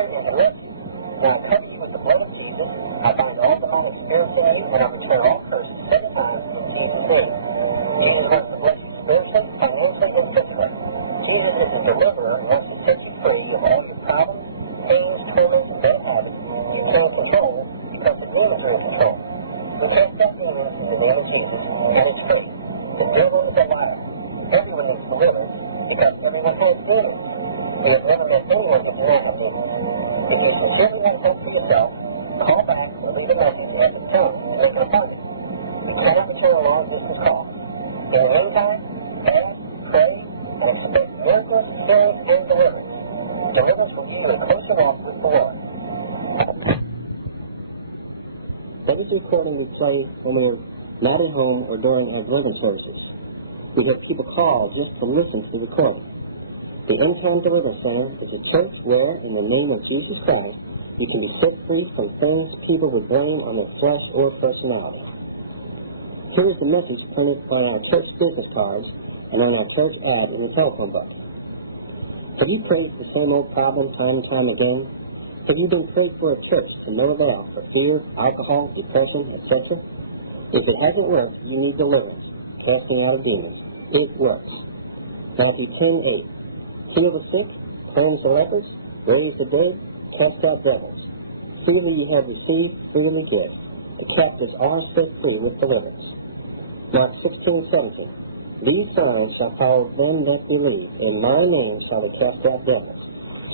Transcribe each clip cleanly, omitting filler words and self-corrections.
holy and correct. Now, covered with the blood of Jesus, I bind all demonic spirits in me, and I declare all curses, 7 times in Jesus' name. Jesus has the blessed spiritually, financially, and physically. Jesus is the deliverer and wants to set you free with all your problems, pains, torments, and bad habits. He cares for souls because the deliverer is the soul. We can't stop deliverance in the name of Jesus, and it's free. The devil is a liar. Everyone is delivered because everyone has demons. He has never met anyone with normal demons. If you sincerely want hope for yourself, call back or leave a message at the phone and you're going to find it. Call the prayer log with your call. In the meantime, fast, pray, and expect miracles, experience, and deliverance. Deliverance will give you a closer walk with the Lord. So this recording is played when we're not at home or during our drinking services, because people call just to listen to the recording. The End-Time Deliverance Center is a church where, in the name of Jesus Christ, you can be set free from things people would blame on their flesh or personality. Here is the message printed on our church business cards and on our church ad in the telephone book. Have you faced the same old problem time and time again? Have you been prayed for a church to no avail for fear, alcohol, depression, etc.? If it hasn't worked, you need deliverance, casting out a demon. It works. Matthew 10:8. Heal the sick, cleanse the lepers, raise the dead, cast out devils. Freely you have received, freely give. The captives are set free with deliverance. Mark 16:17. These signs shall follow them that believe. In my name shall they cast out devils.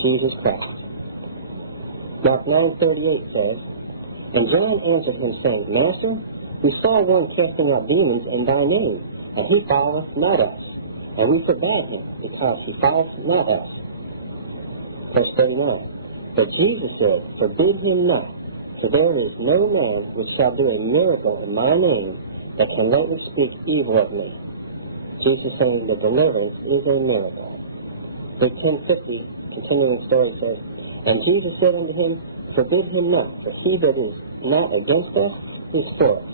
Jesus Christ. Mark 9:38 says, And John answered him, saying, Master, we saw one casting out demons in thy name, and he followeth not us. And we forbade him, because he followeth not us. Verse 39. But Jesus said, Forbid him not, for there is no man which shall do a miracle in my name that can lightly speak evil of me. Jesus saying the deliverance is a miracle. Verse 10:50, continuing story says, And Jesus said unto him, Forbid him not, for he that is not against us is for us.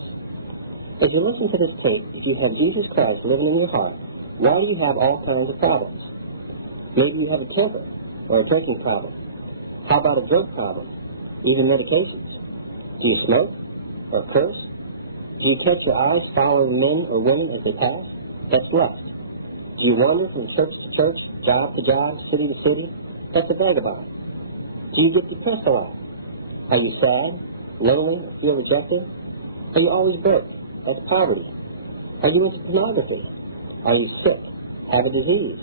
As you listen to this tape, you have Jesus Christ living in your heart. Now you have all kinds of problems. Maybe you have a temper or a drinking problem. How about a drug problem? Even medication. Do you smoke or curse? Do you touch your eyes following men or women as they pass? That's lust. Do you wander from church to church, job to job, city to city? That's a vagabond. Do you get depressed a lot? Are you sad, lonely, or feel rejected? Are you always broke? That's poverty. Are you into pornography? Are you sick? Have a disease?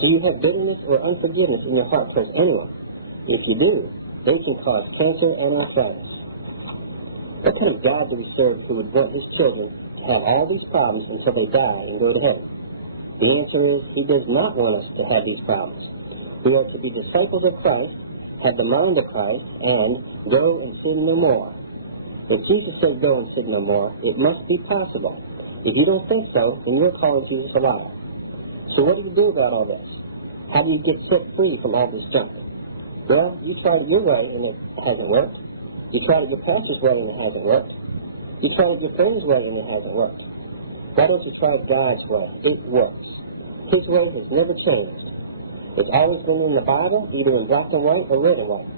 Do you have bitterness or unforgiveness in your heart towards anyone? If you do, they can cause cancer and arthritis. What kind of God would he serve who would want his children to have all these problems until they die and go to heaven? The answer is, he does not want us to have these problems. We are to be disciples of Christ, have the mind of Christ, and go and sin no more. If Jesus said go and sin no more, it must be possible. If you don't think so, then you're calling Jesus a liar. So what do you do about all this? How do you get set free from all this junk? Well, you tried it your way and it hasn't worked. You tried it your pastor's way and it hasn't worked. You tried it your friend's way and it hasn't worked. Why don't you try God's way? It works. His way has never changed. It's always been in the Bible, either in black and white or red and white.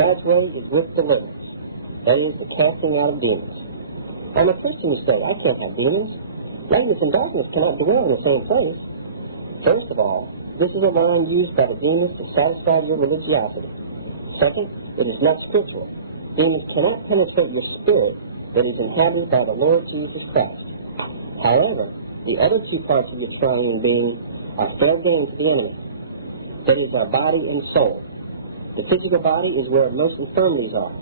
God's way is with deliverance. That is the casting out of demons. I'm a Christian, you say. I can't have demons. Lightness and darkness cannot dwell in the same place. First of all, this is a line used by the demons to satisfy your religiosity. Second, it is not scriptural. Demons cannot penetrate your spirit that is inhabited by the Lord Jesus Christ. However, the other two parts of your strong being are fair game to the enemy. That is our body and soul. The physical body is where most infirmities are.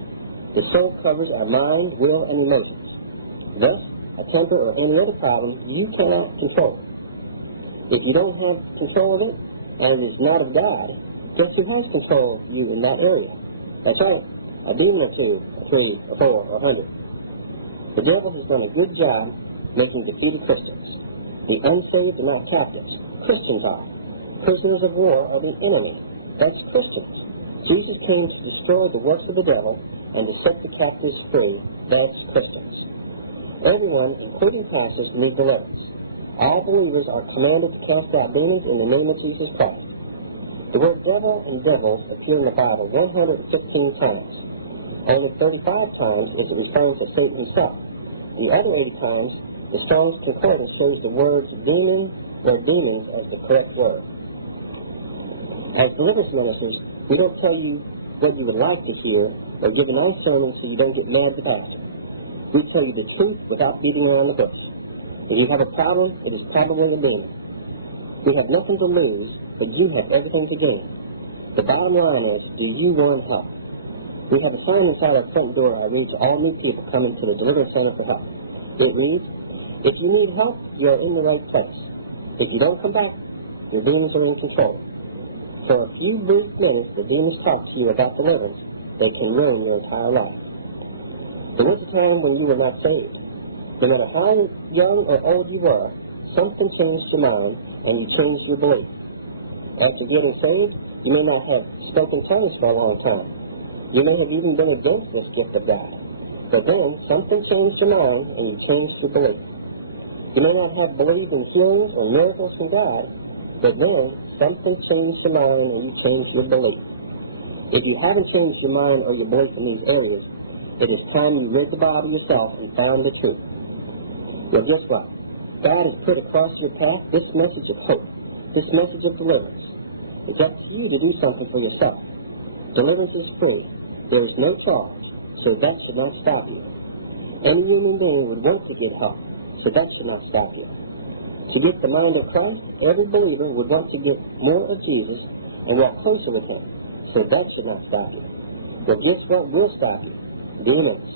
The soul covers our mind, will, and emotions. Thus, a temper or any other problem you cannot control. If you don't have control of it, and it is not of God, guess who has control of you in that area? That's right, a demon or two, a 3, a 4, or 100. The devil has done a good job making defeated Christians. The unsaved are not captives. Christians are. Prisoners of war are the enemy. That's Christians. Jesus came to destroy the works of the devil and to set the captives free. That's Christians. Everyone, including pastors, needs deliverance. All believers are commanded to cast out demons in the name of Jesus Christ. The word devil and devil appear in the Bible 115 times. Only 35 times is it referring to Satan himself. The other 80 times, the Strong's Concordance shows the word demon or demons as the correct word. As deliverance ministers, we don't tell you what you would like to hear or give an understanding so you don't get mad about it. We tell you the truth without beating around the bush. If you have a problem, it is probably a demon. We have nothing to lose, but you have everything to gain. The bottom line is, do you want help? We have a sign inside our front door I read to all new people coming to the Deliverance Center for help. It reads, if you need help, you are in the right place. If you don't come back, your demons are in control. For a few brief minutes, the demons talk to you about deliverance that can ruin your entire life. There was a time when you were not saved. No matter how young or old you were, something changed your mind and you changed your belief. After getting saved, you may not have spoken tongues for a long time. You may have even been against this gift of God. But then, something changed your mind and you changed your belief. You may not have believed in healing or miracles from God, but then, something changed your mind and you changed your belief. If you haven't changed your mind or your belief in these areas, it is time you read the Bible yourself and found the truth. You're just right. God has put across your path this message of hope, this message of deliverance. It's up to you to do something for yourself. Deliverance is free. There is no charge, so that should not stop you. Any human being would want to get help, so that should not stop you. To get the mind of Christ, every believer would want to get more of Jesus and walk closer with him, so that should not stop you. But this will stop you. Demons.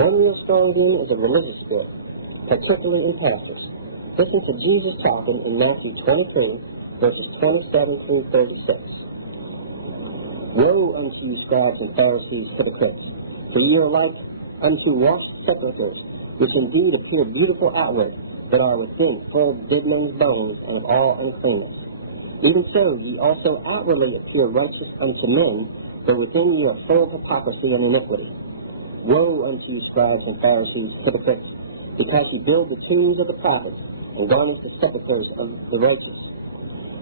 One real strong demon is a religious spirit, particularly in pastors. Listen to Jesus talking in Matthew 23, verses 27 through 36. Woe unto you, scribes and Pharisees, hypocrites! For you are like unto washed sepulchres, which indeed appear beautiful outward, but are within full of dead men's bones and of all uncleanness. Even so, ye also outwardly appear righteous unto men, but within ye are full of hypocrisy and iniquity. Woe unto you, scribes and Pharisees, hypocrites! Because you build the tombs of the prophets and garnish the sepulchres of the righteous.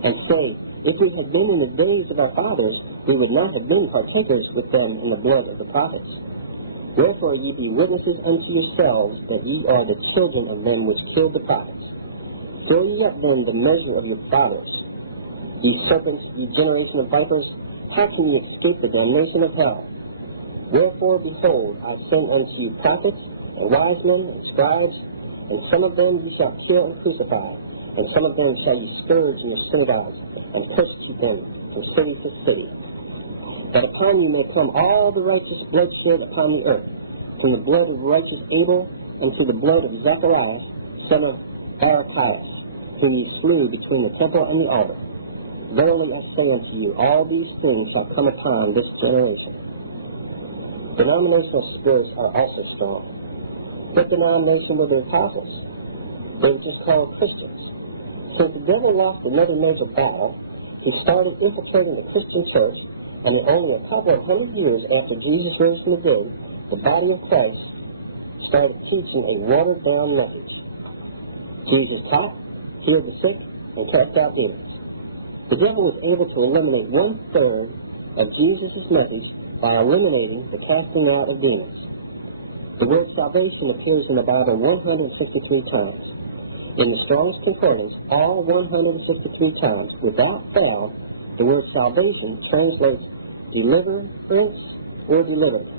And say, if we had been in the days of our fathers, we would not have been partakers with them in the blood of the prophets. Therefore ye be witnesses unto yourselves that ye are the children of them which killed the prophets. Fill ye up then the measure of your fathers. Ye serpents, ye generation of vipers, how can ye escape the damnation of hell? Wherefore, behold, I send unto you prophets, and wise men, and scribes, and some of them ye shall kill and crucify, and some of them shall ye scourge in your synagogues, and persecute them from city to city. That upon you may come all the righteous bloodshed upon the earth, from the blood of righteous Abel, and to the blood of Zechariah, son of Barachiah, whom ye slew between the temple and the altar. Verily I say unto you, all these things shall come upon this generation. Denominational spirits are also strong. What denomination will they help us? They were just called Christians. Since the devil lost another major battle, he started infiltrating the Christian church, and in only a couple of 100 years after Jesus rose from the dead, the body of Christ started preaching a watered-down message. Jesus taught, healed the sick, and cast out demons. The devil was able to eliminate 1/3 of Jesus' message by eliminating the casting out of demons. The word salvation appears in the Bible 153 times. In the Strong's Concordance, all 153 times, without fail, the word salvation translates deliverance or deliverance.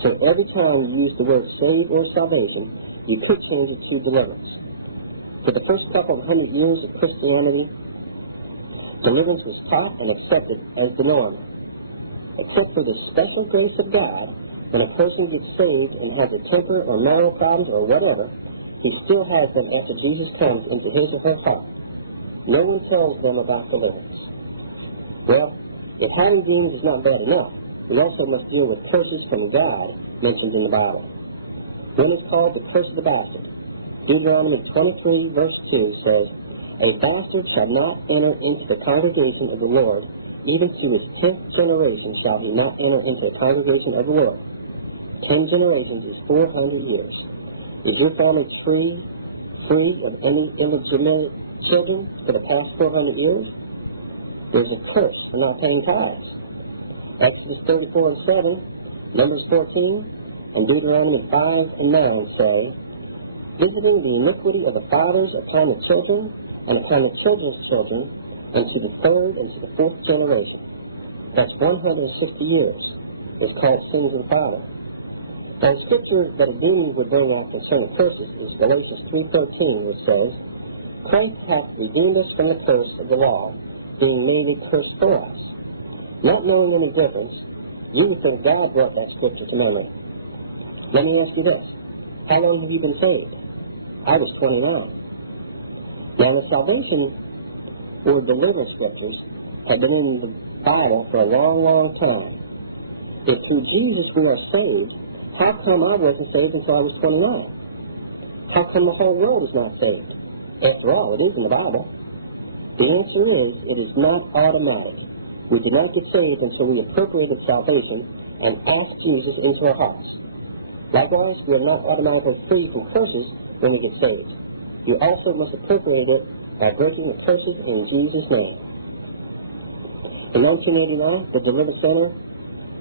So every time you use the word save or salvation, you could change it to deliverance. For the first couple of 100 years of Christianity, deliverance was taught and accepted as the norm. Except for the special grace of God, when a person gets saved and has a temper or moral problems or whatever, he still has them after Jesus comes into his or her heart. No one tells them about deliverance. Well, if having demons is not bad enough, we also must deal with curses from God mentioned in the Bible. Then it's called the curse of the bastard. Deuteronomy 23, verse 2 says, a bastard shall not enter into the congregation of the Lord, even to the 10th generation shall he not enter into the congregation of the Lord. 10 generations is 400 years. Is your family free of any illegitimate children for the past 400 years? There's a curse for not paying tithes. Exodus 34 and 7, Numbers 14, and Deuteronomy 5 and 9 say, visiting the iniquity of the fathers upon the children and upon the children's children, into the third and to the fourth generation. That's 160 years. It's called sins and father. Now, the scripture that again would bring out concerning curses is Galatians 3:13, which says, Christ hath redeemed us from the curse of the law, being made a curse for us. Not knowing any difference, you think God brought that scripture to memory. Let me ask you this. How long have you been saved? I was 29. Now, the salvation or deliverance scriptures have been in the Bible for a long, long time. If through Jesus we are saved, how come I wasn't saved until I was 29? How come the whole world is not saved? After all, it is in the Bible. The answer is, it is not automatic. We do not get saved until we appropriate salvation and ask Jesus into our hearts. Likewise, we are not automatically free from curses when we get saved. We also must appropriate it by breaking the curses in Jesus' name. In 1989, the Deliverance Center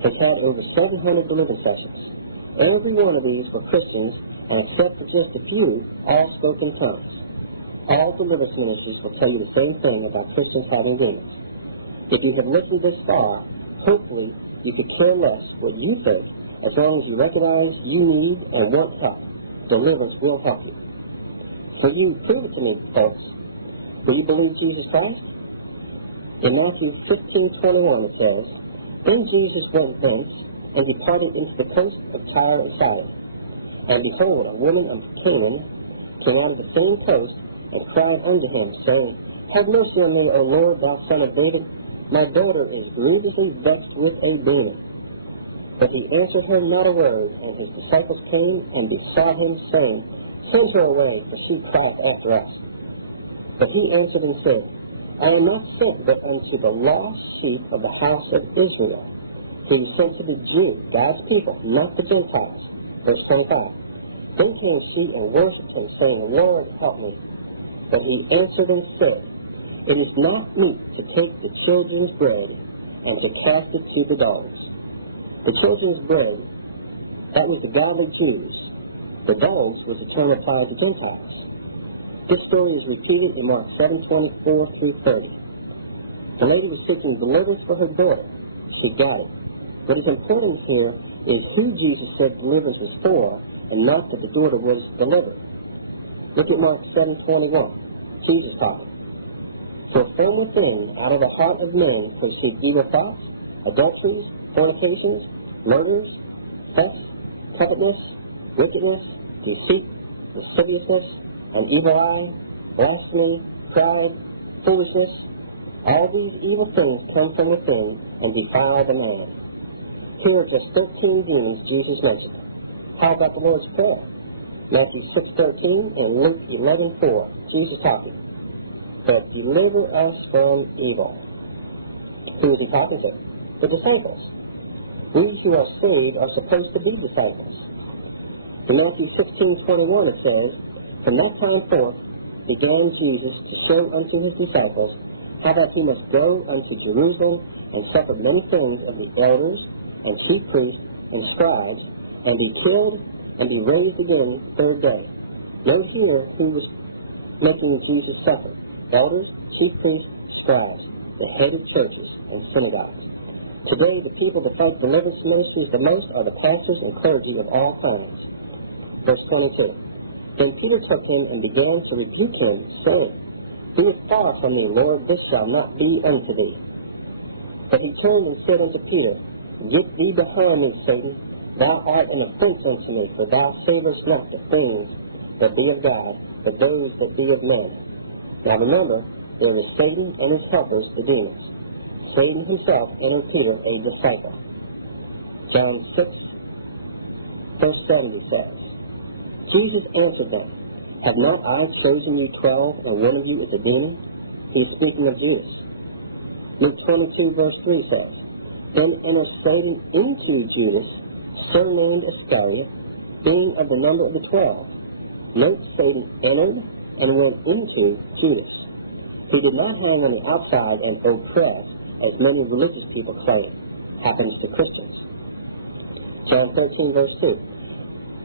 has had over 700 deliverance sessions. Every one of these for Christians, and except for just a few, all spoke in tongues. All deliverance ministries will tell you the same thing about Christians having demons. If you have listened this far, hopefully you could care less what you think, as long as you recognize you need and want help. Deliverance will help you. So you prove it to me, folks. Do you believe Jesus Christ? In Matthew 16:21 it says, Then Jesus went thence, and departed into the coast of Tyre and Sidon. And behold, a woman of Canaan came out of the same coast, and cried unto him, saying, Have mercy on me, O Lord, thou son of David. My daughter is grievously vexed with a demon. But he answered him not a word, and his disciples came and besought him, saying, Send her away, for she crieth after us. But he answered and said, I am not sent but unto the lost sheep of the house of Israel. He was sent to the Jews, God's people, not the Gentiles. Verse 25. Then came she and worshipped him, saying, Lord, help me. But he answered and said, It is not meet to take the children's bread and to cast it to the dogs. The children's bread, that was the godly Jews. The dogs was the term applied to Gentiles. This story is repeated in Mark 7:24 through 30. The lady was seeking deliverance for her daughter. She got it. What is important here is who Jesus said deliverance is for, and not that the daughter was delivered. Look at Mark 7:21. Jesus talking. For from within, out of the heart of men, proceed evil thoughts, adulteries, fornications, murders, theft, covetousness, wickedness, deceit, lasciviousness, an evil eye, blasphemy, pride, foolishness. All these evil things come from within and defile the man. Here are just 13 demons Jesus mentioned. How about the Lord's Prayer? Matthew 6:13 and Luke 11:4. Jesus talking. But deliver us from evil. Who is he talking to? The disciples. These who are saved are supposed to be disciples. In Matthew 16:21 it says, From that time forth began Jesus to show unto his disciples how that he must go unto Jerusalem and suffer many things of the elders and chief priests and scribes, and be killed and be raised again the third day. Note here who was making Jesus suffer. Elders, chief priests, scribes, the head of churches and synagogues. Today, the people that fight deliverance ministries the most are the pastors and clergy of all kinds. Verse 22. Then Peter took him and began to rebuke him, saying, Be it far from me, Lord, this shall not be unto thee. But he turned and said unto Peter, Get thee behind me, Satan. Thou art an offense unto me, for thou savorest not the things that be of God, but those that be of men. Now remember, there was Satan and his helpers, the demons. Satan himself entered Peter, a disciple. John 6, verse 70 says, Jesus answered them, Have not I chosen you 12, and one of you is a demon? He is speaking of Judas. Luke 22, verse 3 says, Then entered Satan into Judas, surnamed Iscariot, being of the number of the 12. Note Satan entered and went into Judas. He did not hang on the outside and oppress, as many religious people claim happens to Christians. John 13, verse 6.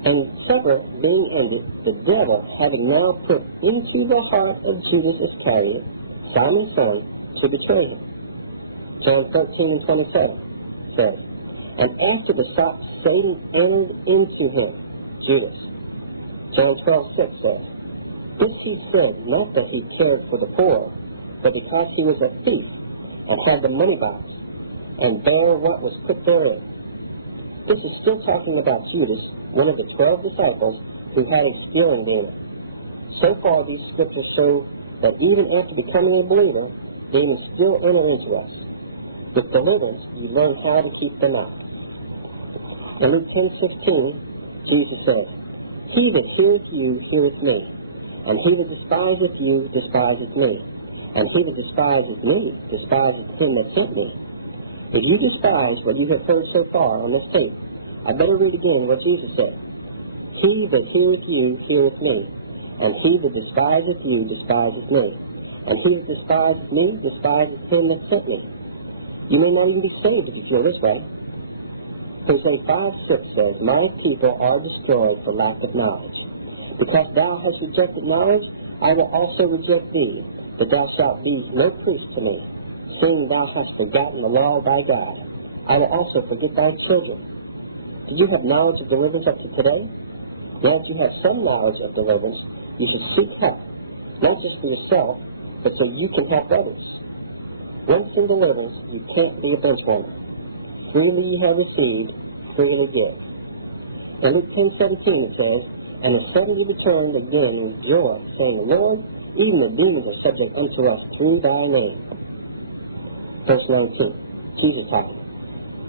And supper being ended, the devil, having now put into the heart of Judas Iscariot, Simon's son, to betray him. John 13 and 27 says, and after the stop, Satan entered into him, Judas. John 12:6 says, this he said, not that he cared for the poor, but because he was a thief, and had the money box, and bare what was put therein. This is still talking about Judas, one of the 12 disciples who had a hearing demon. So far, these scriptures show that even after becoming a believer, demons still enter into us. With deliverance, you learn how to keep them out. In Luke 10:15, Jesus said, he that heareth you heareth me, and he that despiseth you despiseth me, and he that despises me despiseth him that sent me. If you despise what you have heard so far on this tape, I better read again what Jesus said. He that heareth you heareth me, and he that despiseth you despiseth me, and he that despiseth me despiseth him that sent me. You may not even be saved if you feel this way. Hebrews 5:6 says, my people are destroyed for lack of knowledge. Because thou hast rejected knowledge, I will also reject thee, that thou shalt be no priest to me. Seeing thou hast forgotten the law of thy God, I will also forget thy children. Did you have knowledge of deliverance up to today? Well, if you have some knowledge of deliverance, you should seek help, not just for yourself, but so you can help others. Once in deliverance, you can't be a bench warmer. Freely you have received, freely give. In Luke 10:17 it says, and the suddenly returned again with joy, saying, Lord, even the demons are subject unto us through thy name. Verse 19, Jesus said,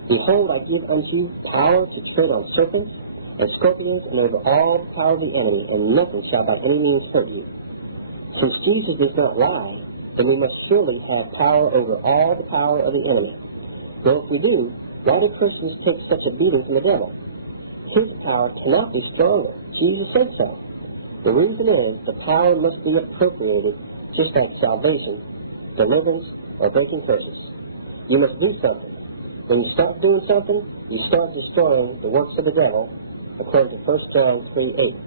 behold, I give unto you power to tread on serpents and scorpions and over all the power of the enemy, and nothing shall by any means hurt you. Since Jesus does not lie, then we must surely have power over all the power of the enemy. So if we do, why do Christians take such a beating from the devil? His power cannot be stronger. Jesus says so. The reason is the power must be appropriated, just like salvation, deliverance, or breaking curses. You must do something. When you stop doing something, you start destroying the works of the devil, according to 1 John 3:8.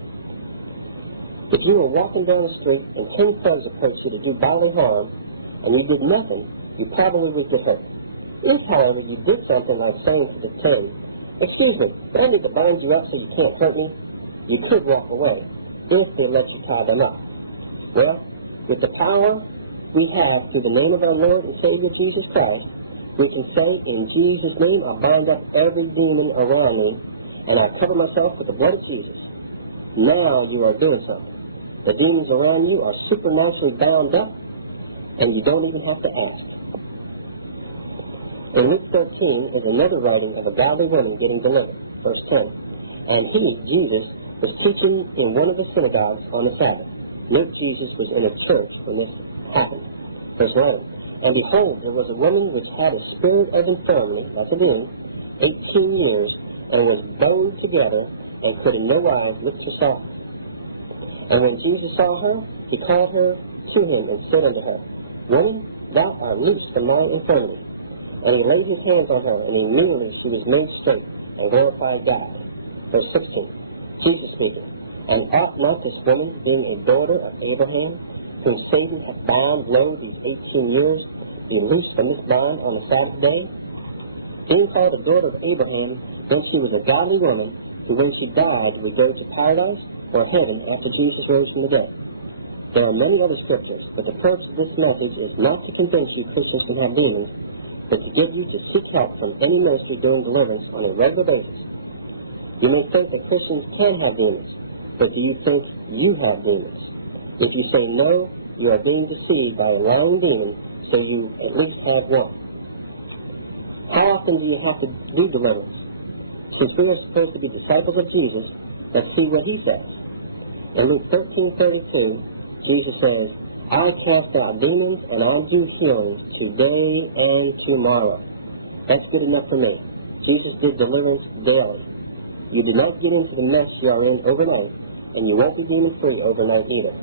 If you were walking down the street and 10 thugs approached you to do bodily harm, and you did nothing, you probably would get hurt. If, however, you did something like saying to the thug, excuse me, do I need to bind you up so you can't hurt me? You could walk away, if they let you tie them up. Well, with the power we have through the name of our Lord and Savior Jesus Christ, we can say, in Jesus' name, I bind up every demon around me, and I cover myself with the blood of Jesus. Now you are doing something. The demons around you are supernaturally bound up, and you don't even have to ask. In Luke 13 is another writing of a godly woman getting delivered, verse 10. And he, Jesus, was teaching in one of the synagogues on the Sabbath. Note Jesus was in a church when this happened. Verse 9. And behold, there was a woman which had a spirit of infirmity, like a demon, 18 years, and was bowed together, and could in no wise lift herself. And when Jesus saw her, he called her to him and said unto her, Woman, thou art loosed from thy infirmity. And he laid his hands on her, and immediately she was made straight, and glorified God. Verse 16, Jesus speaking, and ought not this woman, being a daughter of Abraham, whom Satan hath bound low these 18 years, be loosed from this bond on the Sabbath day? Being called a daughter of Abraham, then she was a godly woman, who when she died would go to paradise or heaven after Jesus rose from the dead. There are many other scriptures, but the purpose of this message is not to convince you Christians can have demons, but to give you to seek help from any ministry doing deliverance on a regular basis. You may think that Christians can have demons, but do you think you have demons? If you say no, you are being deceived by a lying demon, so you at least have one. How often do you have to do deliverance? Since we are supposed to be disciples of Jesus, let's see what he says. In Luke 13:32, Jesus says, I cast out demons and I do healing today and tomorrow. That's good enough for me. Jesus did deliverance daily. You do not get into the mess you are in overnight, and you won't be demon free overnight either.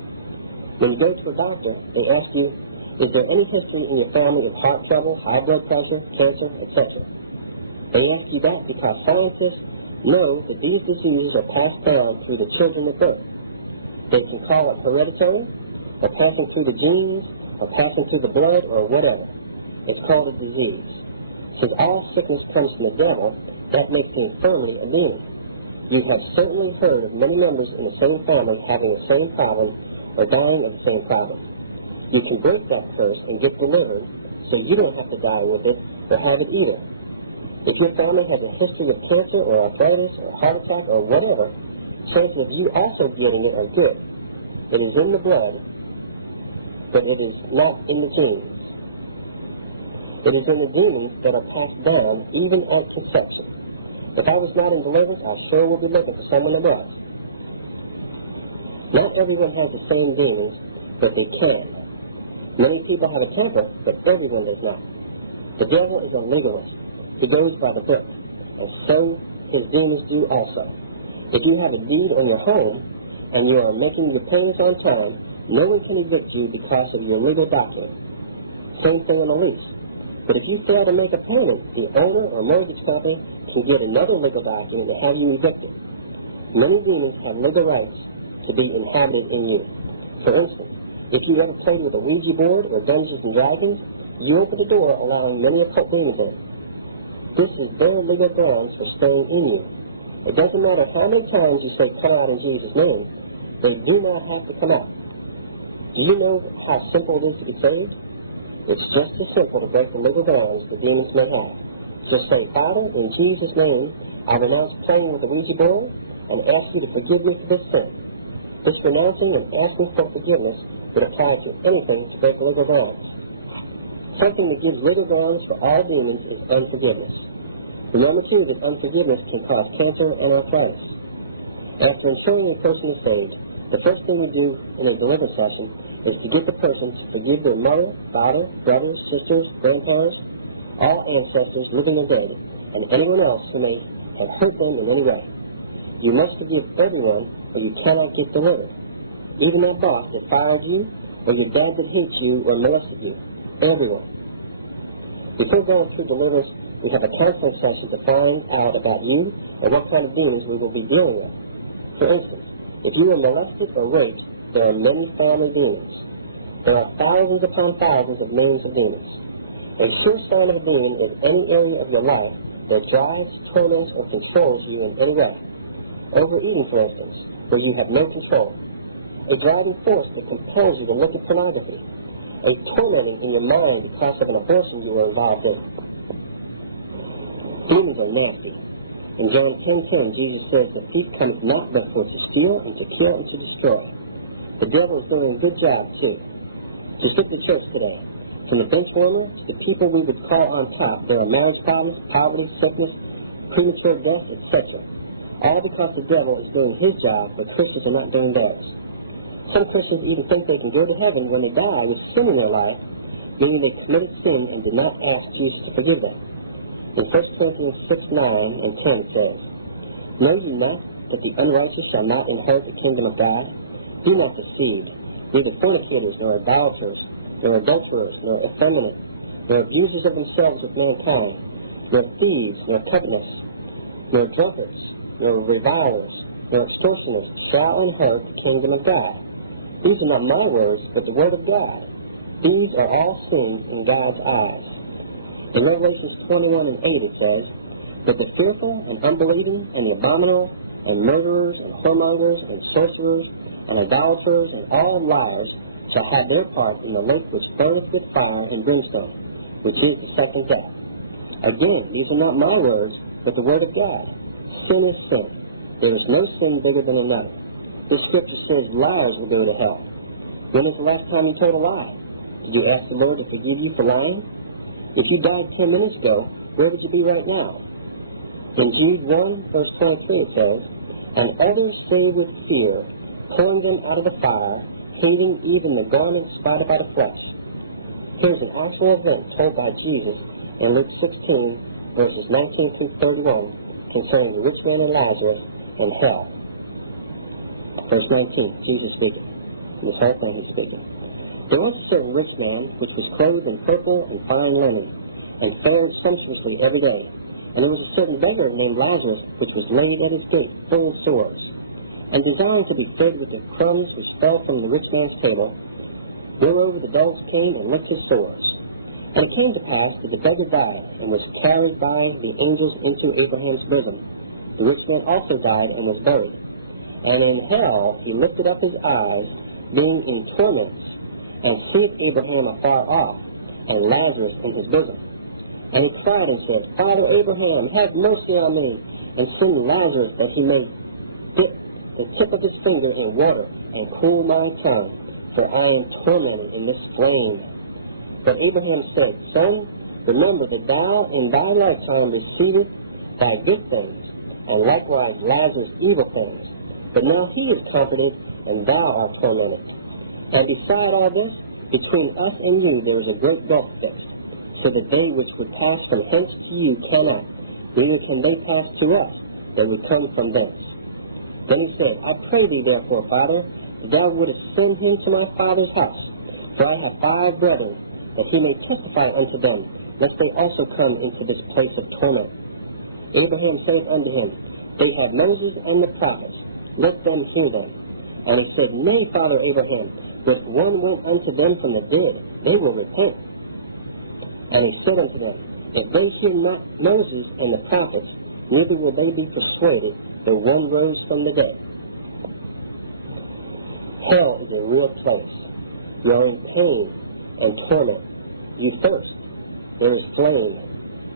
When you go to the doctor, they ask you, Is there any history in your family of heart trouble, high blood pressure, cancer, etc.? They ask you that because scientists know that these diseases are passed down through the children at birth. They can call it hereditary, or passing through the genes, or passing through the blood, or whatever. It's called a disease. Since all sickness comes from the devil, that makes him firmly a demon. You have certainly heard of many members in the same family having the same problem or dying of the same problem. You can break that curse and get delivered so you don't have to die with it or have it either. If your family has a history of cancer or arthritis or heart attack or whatever, chances of you also getting it are good. It is in the blood, but it is not in the genes. It is in the genes that are passed down even at conception. If I was not in deliverance, I sure would be looking for someone that does. Not everyone has the same demons, but they can. Many people have a temper, but everyone does not. The devil is a legalist. He goes by the book, and so his demons do also. If you have a deed on your home, and you are making your payments on time, no one can evict you because of your legal doctrine. Same thing on a lease. But if you fail to make a payment, the owner or mortgage company will get another legal document to have you evicted. Many demons have legal rights to be inhabited in you. For instance, if you ever played with a Ouija board or Dungeons and Dragons, you open the door allowing many occult demons in. This is their legal grounds for staying in you. It doesn't matter how many times you say come out in Jesus' name, they do not have to come out. Do you know how simple it is to be saved? It's just as simple to break the legal grounds the demons may have. Just say, Father, in Jesus' name, I renounce playing with the Ouija board and ask you to forgive me for this sin. This renouncing and asking for forgiveness would apply to anything to break the legal grounds. Something that gives legal grounds to all demons is unforgiveness. Remember too that unforgiveness can cause cancer and arthritis. After ensuring a person is saved, the first thing you do in a deliverance session is to get the person to forgive their mother, father, brothers, sisters, grandparents, all ancestors, living and dead, and anyone else who may have hurt them in any way. You must forgive everyone, or you cannot get delivered. Even that boss that fired you, or your dad that hates you or molested you. Everyone. Before going through deliverance, we have a counseling session to find out about you and what kind of demons we will be dealing with. For instance, if you are molested or raped, there are many family demons. There are thousands upon thousands of names of demons. A sure sign of a demon is any area of your life that drives, torments, or controls you in any way. Overeating, for instance, where you have no control. A driving force that compels you to look at pornography. A tormenting in your mind because of an abortion you were involved in. Demons are nasty. In John 10:10, Jesus says, the thief comes not but for to steal and to kill and to destroy. The devil is doing a good job, too. To stick the church today. From the bench warmers, the people we would call on top, there are marriage problems, poverty, sickness, premature death, etc. All because the devil is doing his job, but Christians are not doing theirs. Some Christians even think they can go to heaven when they die with sin in their life, meaning they committed sin and did not ask Jesus to forgive them. In 1 Corinthians 6:9 and 10 says, Know ye not that the unrighteous shall not inherit the kingdom of God? Do not deceive, neither fornicators, nor idolaters, nor adulterers, nor effeminate, nor abusers of themselves with mankind, nor thieves, nor covetous, nor drunkards, nor revilers, nor extortioners shall inherit the kingdom of God. These are not my words, but the word of God. These are all sins in God's eyes. In Revelation 21 and 8 it says, that the fearful and unbelieving and the abominable and murderers and whoremongers and sorcerers and idolaters and all liars shall have their part in the lake which burneth with fire and brimstone, which is the second death. Again, these are not my words, but the word of God. Sin is sin. There is no sin bigger than another. This scripture says liars will go to hell. When was the last time you told a lie? Did you ask the Lord to forgive you for lying? If you died 10 minutes ago, where would you be right now? In Jude 1, verse 23 it says, And others stay with fear, pulling them out of the fire, hanging even the garment spotted by the flesh. Here's an actual event told by Jesus in Luke 16, verses 19 through 31, concerning the rich man Elijah and hell. Verse 19, Jesus speaking. The first one he's speaking. There was a certain rich man which was clothed in purple and fine linen, and fared sumptuously every day. And there was a certain beggar named Lazarus which was laid at his gate, full of sores, and desiring to be fed with the crumbs which fell from the rich man's table. Moreover, the dogs came and licked his sores. And it came to pass that the beggar died, and was carried by the angels into Abraham's bosom. The rich man also died and was buried. And in hell he lifted up his eyes, being in torments, and seeth Abraham afar off, and Lazarus in his bosom. And he cried and said, Father Abraham, have mercy on me, and send Lazarus that he may dip the tip of his finger in water, and cool my tongue, for I am tormented in this flame. But Abraham said, Son, remember that thou in thy lifetime receivest thy good things, and likewise Lazarus evil things. But now he is comforted, and thou art tormented. And beside all this, between us and you there is a great gulf fixed, so that they which would pass from hence to you cannot, neither can they pass to us, that would come from them. Then he said, I pray thee therefore, Father, that thou wouldest send him to my father's house, for I have 5 brethren, that he may testify unto them, lest they also come into this place of torment. Abraham said unto him, They have Moses and the prophets, let them hear them. And he said, Nay, Father Abraham, if one went unto them from the dead, they will repent. And he said unto them, If they hear not Moses and the prophets, neither will they be persuaded that one rose from the dead. Hell is a real place. You are in pain and torment. You thirst. There is flame.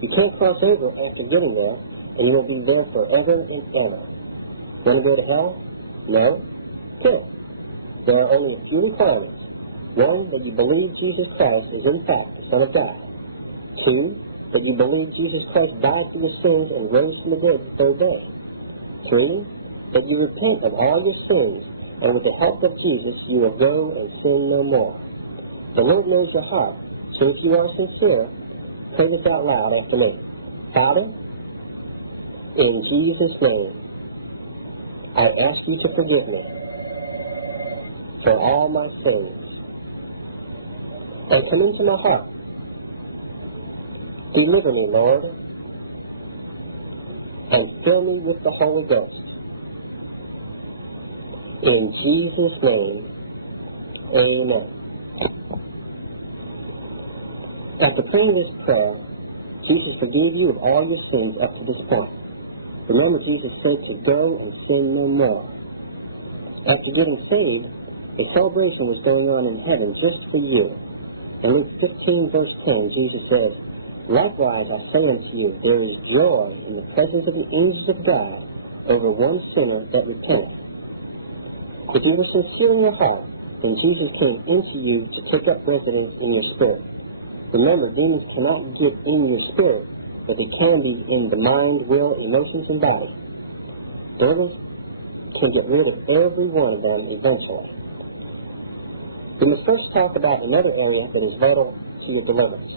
You can't cross over after getting there, and you will be there forever and ever. Want to go to hell? No? Good. There are only a few requirements. 1, that you believe Jesus Christ is in fact the Son of God. 2, that you believe Jesus Christ died for your sins and rose from the dead the 3rd day. 3, that you repent of all your sins, and with the help of Jesus you will go and sin no more. The Lord knows your heart, so if you are sincere, say this out loud after me. Father, in Jesus' name, I ask you to forgive me for all my sins, and come into my heart. Deliver me, Lord, and fill me with the Holy Ghost. In Jesus' name, amen. After praying this prayer, Jesus forgives you of all your sins up to this point. Remember, Jesus said to go and sin no more. After getting saved, a celebration was going on in heaven just for you. In Luke 16, verse 10, Jesus said, Likewise I say unto you, there is joy in the presence of the angels of God over one sinner that repents. If you were sincere in your heart, then Jesus came into you to take up residence in your spirit. Remember, demons cannot get in your spirit, but they can be in the mind, will, emotions, and body. Devils can get rid of every one of them eventually. We must first talk about another area that is vital to your deliverance.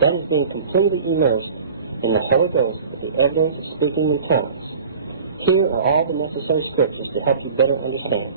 That is being completely immersed in the Holy Ghost with the evidence of speaking in tongues. Here are all the necessary scriptures to help you better understand.